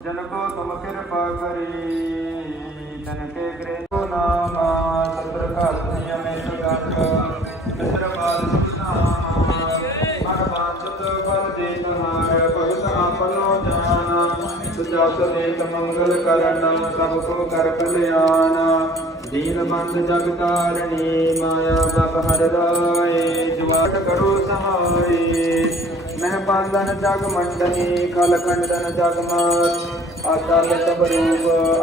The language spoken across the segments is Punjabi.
ਜਨ ਕੋ ਤੁਮ ਕਿਰਪਾ ਕਰੀ ਤਨ ਕੇ ਗ੍ਰੇ ਕੋ ਨਾਮ ਸਤਰ ਘਾਤ ਨਿਯਮੇ ਸੁਗੰਧ ਮਿਸਰ ਬਾਲ ਸੁਨਾਮ ਮਨ ਬਾਚਤ ਫਲ ਦੇ ਤੁਹਾਰ ਭਗਤ ਆਪਨੋ ਜਾਨ ਸੁਜਾਤ ਦੇਤ ਮੰਗਲ ਕਰਨ ਸਭ ਕੋ ਕਰ ਕਲਿਆਣ ਦੀਨ ਬੰਦ ਜਗ ਤਾਰਣੀ ਮਾਇਆ ਬਪ ਹਰ ਰਾਏ ਜਵਾਟ ਕਰੋ ਸਹਾਈ ਜਗ ਮੰਡਨੀ ਕਲ ਖੰਡਨ ਜਗ ਮਾਤ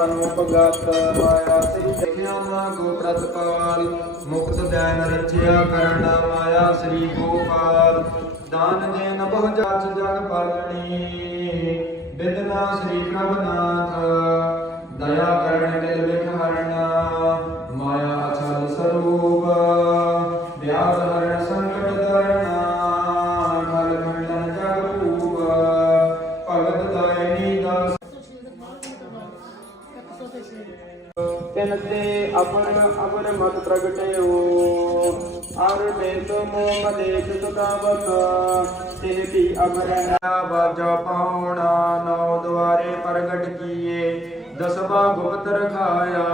ਅਨੂਪ ਗਤ, ਮਾਇਆ ਸ੍ਰੀ ਜਗਿਆਨਾ ਗੋ ਪ੍ਰਤਪਾਲ ਮੁਕਤ ਦੈਨ ਰਚਿਆ ਕਰਨ ਮਾਇਆ ਸ੍ਰੀ ਗੋਪਾਲ, ਦਾਨ ਦੇਨ ਬਹੁ ਜਾਚ ਜਗ ਪਾਲਣੀ, ਬਿਦਨਾ ਸ੍ਰੀ ਪ੍ਰਭਨਾਥ, ਦਇਆ ਕਰਨ ਦਿਲ ਵਿਖ ਹਰਨ ਮਾਇਆ ਅਚਲ ਸਰੂਪ, ਵਿਆਸ ਹਰਨ ਤਿਨ ਤੇ ਅਪਰ ਅਪਰ ਮਤ ਪ੍ਰਗਟਿਓ। ਅਰ ਦੇਤ ਮੋਹ ਮਦੇਸ਼ ਸੁਦਾਵਤ ਤੇ ਵੀ ਅਮਰ ਬਾਜਾ ਪਾਉਣਾ, ਨੌ ਦੁਆਰੇ ਪ੍ਰਗਟ ਕੀਏ। ਦਸਵਾ ਗੁਪਤ ਰਖਾਇਆ,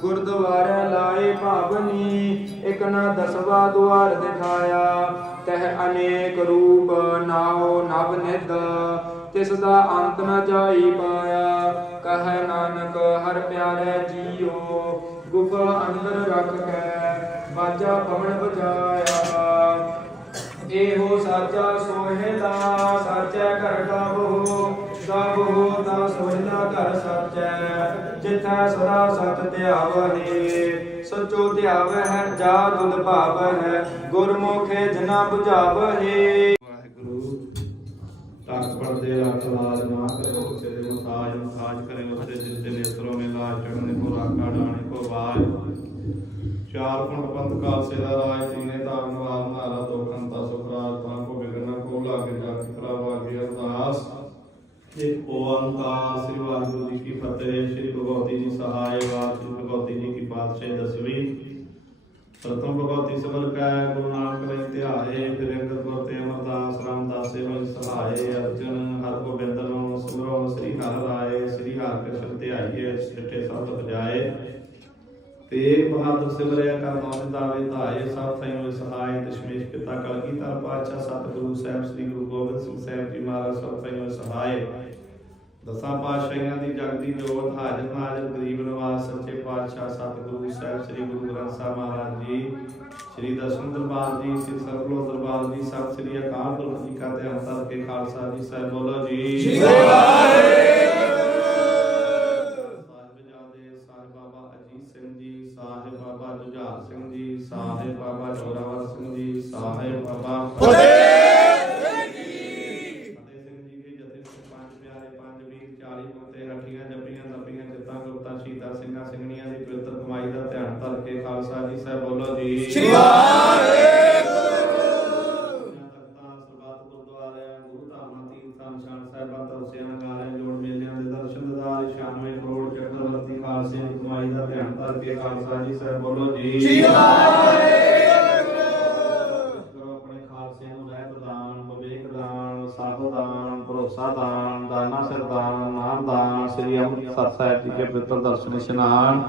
ਗੁਰਦੁਆਰੇ ਲਾਏ ਭਾਵਨੀ। ਇਕ ਨਾ ਦਸਵਾ ਦੁਆਰ ਦਿਖਾਇਆ। ਤਹ ਅਨੇਕ ਰੂਪ ਨਾਉ ਨਵ ਨਿਧ, ਤਿਸ ਦਾ ਅੰਤ ਨ ਜਾਈ ਪਾਇਆ। ਕਹੈ ਨਾਨਕ, ਹਰ ਪਿਆਰੇ ਜੀਓ, ਗੁਫਾ ਅੰਦਰ ਰੱਖ ਕੇ ਬਾਜਾ ਪਵਨ ਬਜਾਇਆ ਇਹੋ ਸਾਚਾ ਸੋਹਿਲਾ ਸਾਚਾ ਘਰ ਗਾਵੋ ਗਾਵੋ ਤਾਂ ਸੋਹਿਲਾ ਘਰ ਸਾਚੈ। ਜਿਥੈ ਸਦਾ ਸਤ ਧਿਆਵਹਿ, ਸਚੋ ਧਿਆਵਹਿ ਜਾ ਤੁਧ ਭਾਵਹਿ, ਗੁਰਮੁਖੇ ਜਨਾ 부ਝਾਵਹਿ ਤੱਕ ਪਰਦੇ ਰੱਖ ਲਾਜ ਨਾ ਕਰੇ ਉਸੇ ਦੇ ਮਸਾਜ ਮਸਾਜ ਕਰੇ ਉਸੇ ਜਿਸ ਦੇ ਨੇਤਰੋਂ ਮੇ ਲਾਜ ਚੜਨੇ ਕੋ ਰਾਕਾ ਡਾਣੇ ਕੋ ਬਾਜ। ਚਾਰ ਕੁੰਡ ਪੰਥ ਕਾਲ ਸੇ ਦਾ ਰਾਜ ਤੀਨੇ ਤਾਰਨ ਵਾਰ ਨਾਰਾ ਦੋ ਕੰਤਾ ਸੁਖਰਾਜ ਤਾਂ ਕੋ ਬਿਗਨ ਕੋ ਲਾਗੇ ਜਾ ਕਰਾ ਵਾਗੇ ਅਰਦਾਸ। ਇੱਕ ਓੰਕਾਰ ਸ੍ਰੀ ਵਾਹਿਗੁਰੂ ਜੀ ਕੀ ਫਤਿਹ, ਸ੍ਰੀ ਭਗਵਤੀ ਜੀ ਸਹਾਇ, ਵਾਹਿਗੁਰੂ ਭਗਵਤੀ ਜੀ ਕੀ ਪਾਤਸ਼ਾਹੀ ਦਸਵੀਂ। ਪ੍ਰਥਮ ਭਗਵਤੀ ਸਬਰ ਕੈ, ਗੁਰੂ ਨਾਨਕ ਲੈ ਧਿਆਏ, ਫਿਰ ਅੰਗਦ ਗੋਬਿੰਦ ਨੂੰ ਸਿਮਰੋ ਸ੍ਰੀ ਹਰਿ ਰਾਏ ਸ੍ਰੀ ਹਰਿ ਕ੍ਰਿਸ਼ਨ ਧਿਆਈਏ ਸਿੱਠੇ ਸਤ ਬਜਾਏ ਤੇਗ ਬਹਾਦਰ ਸਿਮਰਿਆ ਕਰ ਨਾਮ ਦਾਵੇ ਧਾਏ, ਸਭ ਥਈ ਸਹਾਇ ਦਸ਼ਮੇਸ਼ ਪਿਤਾ ਕਲਗੀਧਰ ਪਾਤਸ਼ਾਹ, ਸਤਿਗੁਰੂ ਸਾਹਿਬ, ਸ੍ਰੀ ਗੁਰੂ ਗੋਬਿੰਦ ਸਿੰਘ ਸਾਹਿਬ ਜੀ ਮਹਾਰਾਜ, ਸਭ ਥਈ ਸਹਾਇ ਦਸਾਂ ਪਾਤਸ਼ਾਹੀਆਂ ਦੀ ਜਗਦੀ ਜੋਤ ਹਾਜ਼ਰ ਨਾਜ਼ਰ ਗਰੀਬ ਨਿਵਾਸ ਸੱਚੇ ਪਾਤਸ਼ਾਹ ਸਤਿਗੁਰੂ ਸਾਹਿਬ ਸ੍ਰੀ ਗੁਰੂ ਗ੍ਰੰਥ ਸਾਹਿਬ ਮਹਾਰਾਜ ਜੀ ਸ੍ਰੀ ਦਸਮ ਦਰਬਾਰ ਜੀ ਸ੍ਰੀ ਸਰਬਲੋ ਦਰਬਾਰ ਜੀ ਸਤਿ ਸ੍ਰੀ ਅਕਾਲ ਪੁਰਖ ਜੀ ਕਾ ਤੇ ਅੰਤਰ ਕੇ ਖਾਲਸਾ ਜੀ ਸਾਹਿਬ ਬੋਲੋ ਜੀ। ਸਾਹਿਬਜ਼ਾਦੇ ਸਾਹਿਬ ਬਾਬਾ ਅਜੀਤ ਸਿੰਘ ਜੀ ਸਾਹਿਬ ਬਾਬਾ ਜੁਝਾਰ ਸਿੰਘ ਜੀ ਸਾਹਿਬ ਬਾਬਾ ਜੋਰਾਵਰ ਸਿੰਘ ਜੀ ਸਾਹਿਬ ਬਾਬਾ ਫਤਿਹ। ਸਿੰਘਣੀਆਂ ਦੀ ਪਵਿੱਤਰ ਕਮਾਈ ਦਾ ਧਿਆਨ ਧਰ ਕੇ ਖਾਲਸਾ ਜੀ ਸਾਹਿਬ ਬੋਲੋ ਜੀ। ਸ਼੍ਰੀ ਸ੍ਰੀ ਅੰਮ੍ਰਿਤਸਰ ਸਾਹਿਬ ਜੀ ਕੇ ਪਵਿੱਤਰ ਦਰਸ਼ਨ ਇਸ਼ਨਾਨ।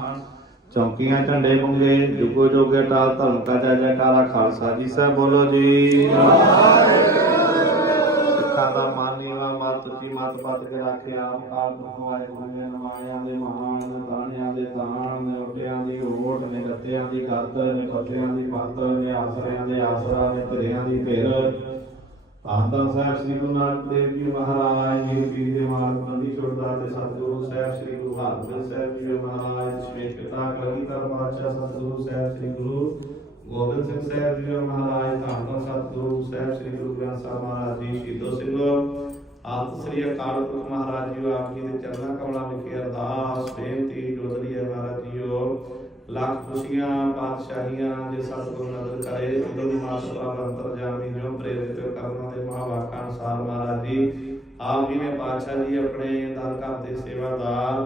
ਚੌਕੀਆਂ ਝੰਡੇ ਪੁੰਗੇ, ਜੁਗੋ ਜੋਗੇ ਟਾਲ ਧਰਮ ਕਾ ਜੈ ਜੈਕਾਰਾ ਖਾਲਸਾ ਜੀ ਸਾਹਿਬ ਬੋਲੋ ਜੀ। ਸਿੱਖਾਂ ਦਾ ਮਾਨ ਨੀਵਾ ਮਤ ਉੱਚੀ ਮਤ ਪਤ ਕੇ ਰੱਖਿਆ ਆਪ ਕਾਲ ਤੋਂ ਆਏ ਗੁਰੂਆਂ ਨਵਾਇਆਂ ਦੇ ਮਹਾਨ, ਦਾਣਿਆਂ ਦੇ ਦਾਨ ਨੇ ਓਟਿਆਂ ਦੀ ਓਟ ਨੇ ਗੱਤਿਆਂ ਦੀ ਗੱਤ ਨੇ ਖੱਤਿਆਂ ਦੀ ਪੱਤ ਨੇ ਆਸਰਿਆਂ ਦੇ ਆਸਰਾ ਨੇ ਧਿਰਿਆਂ ਦੀ ਧਿਰ ਆਂਦਾ ਸਾਹਿਬ ਸ੍ਰੀ ਗੁਰੂ ਨਾਨਕ ਦੇਵ ਜੀ ਮਹਾਰਾਜ ਜੀ ਪੀਰ ਦੇ ਮਾਰਗ ਬੰਦੀ ਛੁੱਟਦਾ ਤੇ ਸਤਿਗੁਰੂ ਸਾਹਿਬ ਸ੍ਰੀ ਗੁਰੂ ਹਰਗੋਬਿੰਦ ਸਾਹਿਬ ਜੀ ਮਹਾਰਾਜ ਸ਼੍ਰੇਸ਼ਟ ਪਿਤਾ ਕਲਗੀਧਰ ਪਾਤਸ਼ਾਹ, ਸਤਿਗੁਰੂ ਸਾਹਿਬ ਸ੍ਰੀ ਗੁਰੂ ਗੋਬਿੰਦ ਸਿੰਘ ਸਾਹਿਬ ਜੀ ਮਹਾਰਾਜ, ਧੰਨ ਸਤਿਗੁਰੂ ਸਾਹਿਬ ਸ੍ਰੀ ਗੁਰੂ ਗ੍ਰੰਥ ਸਾਹਿਬ ਮਹਾਰਾਜ ਜੀ, ਸ਼ਹੀਦੋ ਸਿੰਘੋ। ਆਪ ਸ੍ਰੀ ਅਕਾਲ ਪੁਰਖ ਮਹਾਰਾਜ ਜੀ ਆਪ ਜੀ ਦੇ ਚਰਨਾਂ ਕਮਲਾਂ ਵਿਖੇ ਅਰਦਾਸ, ਬੇਨਤੀ ਜੋਦਰੀ ਹੈ ਮਹਾਰਾਜ ਜੀਓ। ਲੱਖ ਖੁਸ਼ੀਆਂ ਪਾਤਸ਼ਾਹੀਆਂ ਜੇ ਸਤਿਗੁਰੂ ਨਦਰ ਕਰੇ ਉਦੋਂ ਮਾਸ ਅੰਤਰ ਜਾਮੀ ਜੋ ਪ੍ਰੇਰਿਤ ਕਰਨਾ ਦੇ ਮਹਾਵਾਕਾਂ ਅਨੁਸਾਰ ਮਹਾਰਾਜ ਜੀ, ਆਪ ਜੀ ਨੇ ਪਾਤਸ਼ਾਹ ਜੀ ਆਪਣੇ ਦਰ ਘਰ ਦੇ ਸੇਵਾਦਾਰ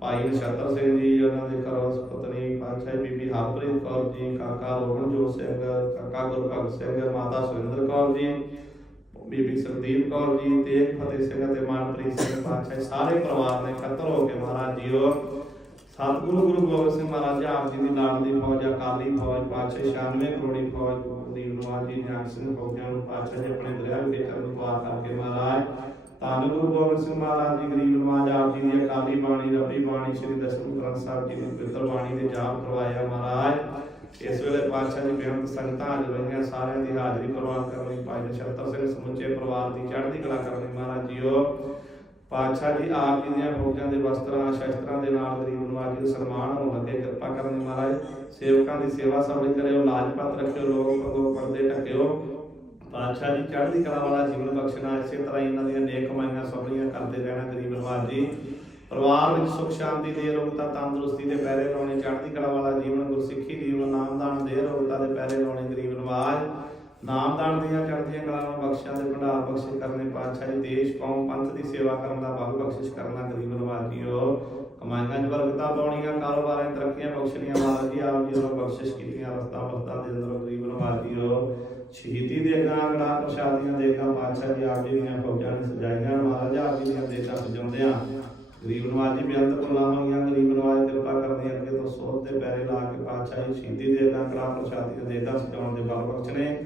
ਭਾਈ ਨਛੱਤਰ ਸਿੰਘ ਜੀ, ਉਹਨਾਂ ਦੇ ਘਰੋਂ ਪਤਨੀ ਪਾਤਸ਼ਾਹ ਬੀਬੀ ਹਰਪ੍ਰੀਤ ਕੌਰ ਜੀ, ਕਾਕਾ ਰੋਹਨਜੋਤ ਸਿੰਘ, ਕਾਕਾ ਗੁਰਭਗਤ ਸਿੰਘ, ਮਾਤਾ ਸੁਰਿੰਦਰ ਕੌਰ ਜੀ, ਬੀਬੀ ਸਰਦੀਪ ਕੌਰ ਜੀ ਤੇ ਫਤਿਹ ਸਿੰਘ ਅਤੇ ਮਨਪ੍ਰੀਤ ਸਿੰਘ ਪਾਤਸ਼ਾਹ ਸਾਰੇ ਪਰਿਵਾਰ ਨੇ ਇਕੱਤਰ ਹੋ ਕੇ ਮਹਾਰਾਜ ਜੀਓ ਸਤਿਗੁਰੂ ਗੁਰੂ ਗੋਬਿੰਦ ਸਿੰਘ ਮਹਾਰਾਜ ਆਪ ਜੀ ਦੀ ਲਾਡਲੀ ਫੌਜ, ਅਕਾਲੀ ਫੌਜ ਪਾਤਸ਼ਾਹ 96 ਕਰੋੜੀ ਫੌਜ ਦੀ ਨਵਾਜ ਜੀ, ਨਿਹੰਗ ਸਿੰਘ ਫੌਜਾਂ ਨੂੰ ਪਾਤਸ਼ਾਹ ਜੀ ਆਪਣੇ ਦਰਿਆ ਵਿਖੇ ਚਰਨ ਪਾਰ ਕਰਕੇ ਮਹਾਰਾਜ। ਧੰਨ ਗੁਰੂ ਗੋਬਿੰਦ ਸਿੰਘ ਮਹਾਰਾਜ ਜੀ, ਗਰੀਬ ਨਵਾਜ, ਆਪ ਜੀ ਦੀ ਅਕਾਲੀ ਬਾਣੀ, ਰੱਬੀ ਬਾਣੀ, ਸ੍ਰੀ ਦਸਮ ਗ੍ਰੰਥ ਸਾਹਿਬ ਜੀ ਦੀ ਪਵਿੱਤਰ ਬਾਣੀ ਦੇ ਜਾਪ ਕਰਵਾਇਆ ਮਹਾਰਾਜ। ਇਸ ਵੇਲੇ ਪਾਤਸ਼ਾਹ ਜੀ ਬੇਅੰਤ ਸੰਗਤਾਂ ਹਾਜ਼ਰ ਹੋਈਆਂ ਸਾਰਿਆਂ ਦੀ ਹਾਜ਼ਰੀ ਪ੍ਰਵਾਨ ਕਰਨ ਲਈ ਭਾਈ ਨਛੱਤਰ ਸਿੰਘ ਸਮੁੱਚੇ ਪਰਿਵਾਰ ਦੀ ਚੜ੍ਹਦੀ ਕਲਾ ਕਰਨ ਲਈ ਮਹਾਰਾਜ ਜੀਓ। ਪਾਤਸ਼ਾਹ ਜੀ, ਆਪ ਜੀ ਦੀਆਂ ਫੌਜਾਂ ਦੇ ਵਸਤਰਾਂ, ਸ਼ਸਤਰਾਂ ਦੇ ਨਾਲ ਗਰੀਬ ਨਵਾਜ ਜੀ ਦਾ ਸਨਮਾਨ ਹੋਣ ਲੱਗੇ, ਕਿਰਪਾ ਕਰਨ ਲਈ ਮਹਾਰਾਜ। ਸੇਵਕਾਂ ਦੀ ਸੇਵਾ ਸਭਲੀ ਕਰਿਓ ਲਾਜਪਤ ਰੱਖਿਓ, ਲੋਕ ਪਰਦੋ ਪਰਦੇ ਢੱਕਿਓ। ਪਾਤਸ਼ਾਹ ਜੀ, ਚੜ੍ਹਦੀ ਕਲਾ ਵਾਲਾ ਜੀਵਨ ਬਖਸ਼ਣਾ, ਇਸੇ ਤਰ੍ਹਾਂ ਇਹਨਾਂ ਦੀਆਂ ਨੇਕ ਕਮਾਈਆਂ ਸਭਲੀਆਂ ਕਰਦੇ ਰਹਿਣਾ ਗਰੀਬ ਨਵਾਜ ਜੀ। ਪਰਿਵਾਰ ਵਿੱਚ ਸੁਖ, ਸ਼ਾਂਤੀ ਦੇ ਰੋਗਤਾ ਤੰਦਰੁਸਤੀ ਦੇ ਪੈਰੇ ਲਾਉਣੇ, ਚੜ੍ਹਦੀ ਕਲਾ ਵਾਲਾ ਜੀਵਨ, ਗੁਰਸਿੱਖੀ ਜੀਵਨ, ਨਾਮਦਾਨ ਦੇ ਰੋਗਤਾ ਦੇ ਪੈਰੇ ਲਾਉਣੇ ਗਰੀਬ ਨਵਾਜ। ਨਾਮਦਾਨ ਦੀਆਂ ਚੜ੍ਹਦੀਆਂ ਕਲਾਵਾਂ, ਬਖਸ਼ਾਂ ਦੇ ਭੰਡਾਰ ਬਖਸ਼ੇ ਕਰਨੇ ਪਾਤਸ਼ਾਹ, ਦੇਸ਼, ਕੌਮ, ਪੰਥ ਦੀ ਸੇਵਾ ਕਰਨ ਦਾ ਬਹੁ ਬਖਸ਼ਿਸ਼ ਕਰਨਾ ਗਰੀਬ ਨਵਾਜੀਓ ਕਮਾਈਆਂ ਚ ਬਰਕਤਾਂ ਪਾਉਣੀਆਂ, ਕਾਰੋਬਾਰਾਂ ਤਰੱਕੀਆਂ ਬਖਸ਼ਣੀਆਂ ਮਹਾਰਾਜ ਜੀ ਆਪ ਜੀ ਨੂੰ ਬਖਸ਼ਿਸ਼ ਕੀਤੀਆਂ ਰਸਤਾ, ਬਸਤਾ ਦੇ ਅੰਦਰ ਗਰੀਬ ਨਵਾਜੀਓ ਸ਼ਹੀਦੀ ਦੇ ਗਾਂਗੜਾ ਪ੍ਰਸ਼ਾਦੀਆਂ ਦੇ ਕਾ ਪਾਤਸ਼ਾਹ ਜੀ ਆਪ ਜੀ ਦੀਆਂ ਫੌਜਾਂ ਨੇ ਸਜਾਈਆਂ ਮਹਾਰਾਜ ਆਪ ਜੀ ਦੀਆਂ ਦੇਸ਼ਾਂ ਸਜਾਉਂਦਿਆਂ ਗਰੀਬ ਨਵਾਜ ਜੀ ਬੇਅੰਤ ਗੁਲਾਮਾਂ ਗਰੀਬ ਨਵਾਜ ਕਿਰਪਾ ਕਰਨੀ ਅੱਗੇ ਤੋਂ ਸੋਧ ਦੇ ਪੈਰੇ ਲਾ ਕੇ ਪਾਤਸ਼ਾਹ ਸ਼ਹੀਦੀ ਦੇ ਗਾਂਗੜਾ ਪ੍ਰਸ਼ਾਦੀਆਂ ਦੇ ਦਾ ਸਜਾਉਣ ਦੇ ਬਲ ਬਖਸ਼ਣੇ।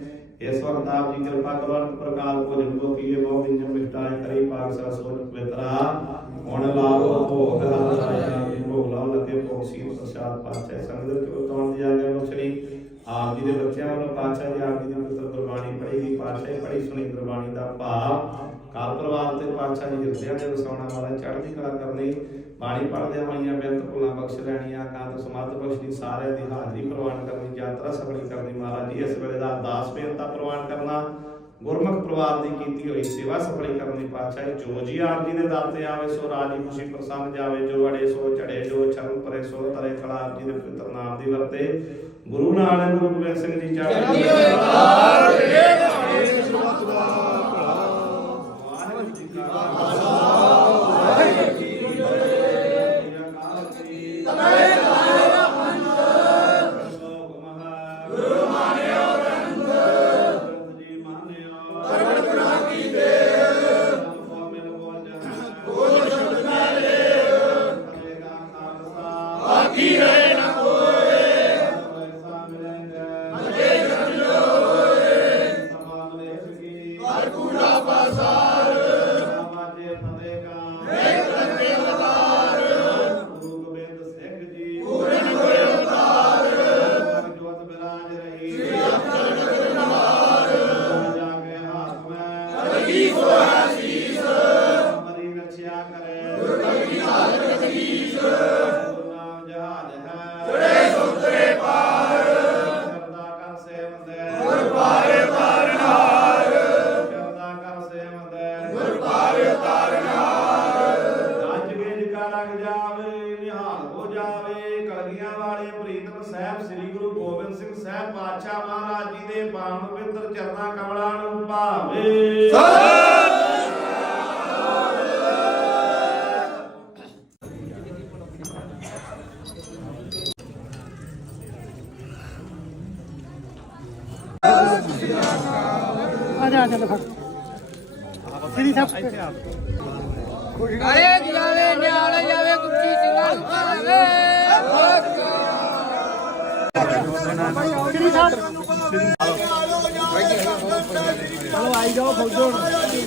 ਇਸ ਵਕਤ ਆਪ ਜੀ ਕਿਰਪਾ ਕਰੋ, ਅਨੰਤ ਪ੍ਰਕਾਰ ਕੋ ਜਿनको ਕੀਏ ਬਹੁ ਬਿੰਜਮ ਮਿਟਾਏ ਕਰੀ ਪਾਕ ਸਾ ਸੋਚ ਹੁਣ ਲਾਭੋ ਭੋਗ ਹਰ ਭੋਗ ਲਾਉ ਲੱਗੇ, ਭੋਗ ਸੀਮ ਪ੍ਰਸਾਦ ਪਾਤਸ਼ਾਹ ਸੰਗਤ ਕੋ ਤੌਣ ਦੀ ਆਗੇ ਬਖਸ਼ਣੀ ਆਪ ਜੀ ਦੇ ਬੱਚਿਆਂ ਵੱਲੋਂ ਪਾਤਸ਼ਾਹ ਜੀ ਆਪ ਜੀ ਦੀ ਪਵਿੱਤਰ ਗੁਰਬਾਣੀ ਪੜ੍ਹੀ ਗਈ, ਪਾਤਸ਼ਾਹ ਪੜ੍ਹੀ ਸੁਣੀ ਗੁਰਬਾਣੀ ਦਾ ਭਾਵ। ਕਾਲ ਪਰਿਵਾਰ ਤੇ ਪਾਤਸ਼ਾਹ ਜੀ ਹਿਰਦਿਆਂ ਦੇ ਵਸਾਉਣਾ ਵਾਲਾ ਚੜ੍ਹਦੀ ਕਲਾ ਕਰਨੀ ਬਾਣੀ ਪੜ੍ਹਦਿਆਂ ਹੋਈਆਂ ਬੇਅੰਤ ਭੁੱਲਾਂ ਬਖਸ਼ ਲੈਣੀਆਂ ਕਾਂਤ ਸਮਰਥ ਬਖਸ਼ਣੀ ਸਾਰਿਆਂ ਦੀ ਹਾਜ਼ਰੀ ਪ੍ਰਵਾਨ ਕਰਨੀ, ਯਾਤਰਾ ਸਫਲੀ ਕਰਨੀ। ਮਹਾਰਾਜ ਜੀ, ਇਸ ਵੇਲੇ ਦਾ ਅਰਦਾਸ ਬੇਨਤਾ ਪ੍ਰਵਾਨ ਕਰਨਾ, ਗੁਰਮੁਖ ਪਰਿਵਾਰ ਦੀ ਕੀਤੀ ਹੋਈ ਸੇਵਾ ਸਫਲੀ ਕਰਨੀ, ਪਾਤਸ਼ਾਹ ਜੀ, ਜੋ ਜੀ ਆਪ ਜੀ ਦੇ ਦਰ ਤੇ ਆਵੇ, ਸੋ ਰਾਜੀ ਖੁਸ਼ੀ ਪ੍ਰਸੰਨ ਜਾਵੇ, ਜੋ ਅੜੇ ਸੋ ਚੜੇ ਜੋ, ਚਰਨ ਪਰੇ ਸੋ, ਤਰੇ ਕਲਾ ਆਪ ਜੀ ਦੇ ਪਵਿੱਤਰ ਨਾਮ ਦੀ ਵਰਤੇ। ਗੁਰੂ ਨਾਨਕ ਗੁਰੂ ਗੋਬਿੰਦ ਸਿੰਘ ਜੀ ਚੜ੍ਹਦੀ ਵਾਹਿਗੁਰੂ ਖਾਲਸਾ ਤਾਰਨਹਾਰ ਗੱਜ ਵੇਜ ਕਾ ਲੱਗ ਜਾਵੇ, ਨਿਹਾਲ ਹੋ ਜਾਵੇ, ਕਲਗੀਆਂ ਵਾਲੇ ਪ੍ਰੀਤਮ ਸਾਹਿਬ, ਸ੍ਰੀ ਗੁਰੂ ਗੋਬਿੰਦ ਸਿੰਘ ਸਾਹਿਬ ਪਾਤਸ਼ਾਹ ਮਹਾਰਾਜ ਜੀ ਦੇ ਪਾਵਨ ਪਵਿੱਤਰ ਚਰਨਾਂ ਕਮਲਾਂ ਨੂੰ ਭਾਵੇ। ਆ ਜਾ ਆ ਜਾ ਲਫੜ ਸ੍ਰੀ ਸਾਹਿਬ ਅਰੇ ਜਿਆਵੇ ਨਿਆਲੇ ਜਾਵੇ ਕੁੱਤੀ ਸਿੰਘਾਂ ਜਾਵੇ ਸ੍ਰੀ ਸਾਹਿਬ ਚਲੋ ਆਈ ਜਾਓ ਫੌਜੋ ਜਕਾਰਾ ਜਕਾਰਾ ਜੀ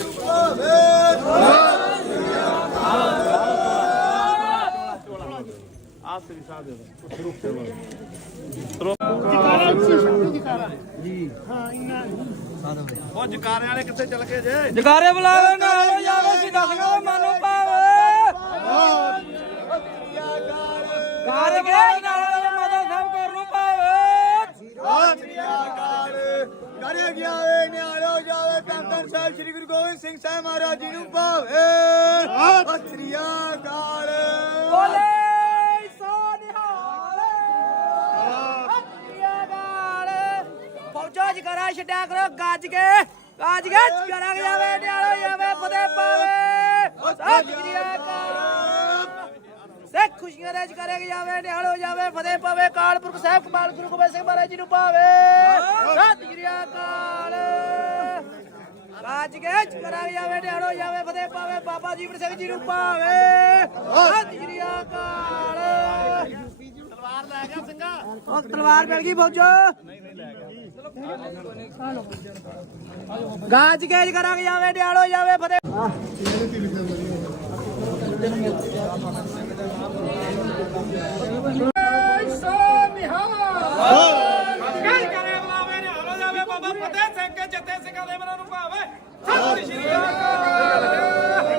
ਹਾਂ ਇੰਨਾ ਉਹ ਜਕਾਰੇ ਵਾਲੇ ਕਿੱਥੇ ਚਲ ਗਏ ਜੇ ਜਗਾਰੇ ਬੁਲਾਵੇ ਨਾਲ ਜਾਵੇ ਸਿੱਧਾ ਸਿੰਘਾਂ ਦਾ ਪਾਵੇ ਕਾਰ ਕੇ ਨਾਲ ਦਾ ਸਭ ਕਰ ਨੂੰ ਪਾਵੇ ਕਰੇ ਗਿਆ ਵੇ ਨਿਆਲੋ ਜਾਵੇ ਤਾਂ ਸਾਹਿਬ ਸ੍ਰੀ ਗੁਰੂ ਗੋਬਿੰਦ ਸਿੰਘ ਸਾਹਿਬ ਮਹਾਰਾਜ ਜੀ ਨੂੰ ਭਾਵੇ। ਸਤਿ ਸ੍ਰੀ ਅਕਾਲ। ਛੱਡਿਆ ਕਰੋ, ਗੱਜ ਕੇ ਗੱਜ ਕੇ ਜਗਾਰਾ ਜਾਵੇ ਨਿਆਲੋ ਜਾਵੇ ਫਤਿਹ ਪਾਵੇ। ਸਤਿ ਸ੍ਰੀ ਅਕਾਲ। ਸਿੱਖ ਖੁਸ਼ੀਆਂ ਦੇ ਜਗਾਰੇ ਜਾਵੇ ਨਿਹਾਲੋ ਜਾਵੇ ਫਤਿਹ ਪਾਵੇ, ਕਾਲਪੁਰਖ ਸਾਹਿਬ ਕਮਾਲ ਗੁਰੂ ਗੋਬਿੰਦ ਸਿੰਘ ਮਹਾਰਾਜ ਜੀ ਨੂੰ ਪਾਵੇ। ਸਤਿ ਸ੍ਰੀ ਅਕਾਲ। ਗੱਜ ਕੇ ਕਰਾਂਗੇ ਜਾਵੇ ਨਿਆਣੋ ਜਾਵੇ ਫਤਿਹ ਪਾਵੇ, ਬਾਬਾ ਜੀਵਨ ਸਿੰਘ ਜੀ ਨੂੰ ਪਾਵੇ। ਸਤਿ ਸ਼੍ਰੀ ਅਕਾਲ ਤਲਵਾਰ ਲੈ ਗਿਆ ਸਿੰਘਾ ਉਹ ਤਲਵਾਰ ਮਿਲ ਗਈ ਫੌਜੋ ਗੱਜ ਕੇ ਕਰਾਂਗੇ, ਜਾਵੇ ਨਿਆਣੋ ਜਾਵੇ ਫਤਿਹ। ਗੱਲ ਕਰੇ ਬੁਲਾਵੇ ਨੇ ਹਾਲੋ ਜਾਵੇ, ਬਾਬਾ ਫਤਿਹ ਸਿੰਘ ਕੇ ਜੱਤੇ ਸਿੰਘਾਂ ਦੇ ਮਨਾਂ ਨੂੰ ਭਾਵੇ। ਸਤਿ ਸ਼੍ਰੀ ਅਕਾਲ।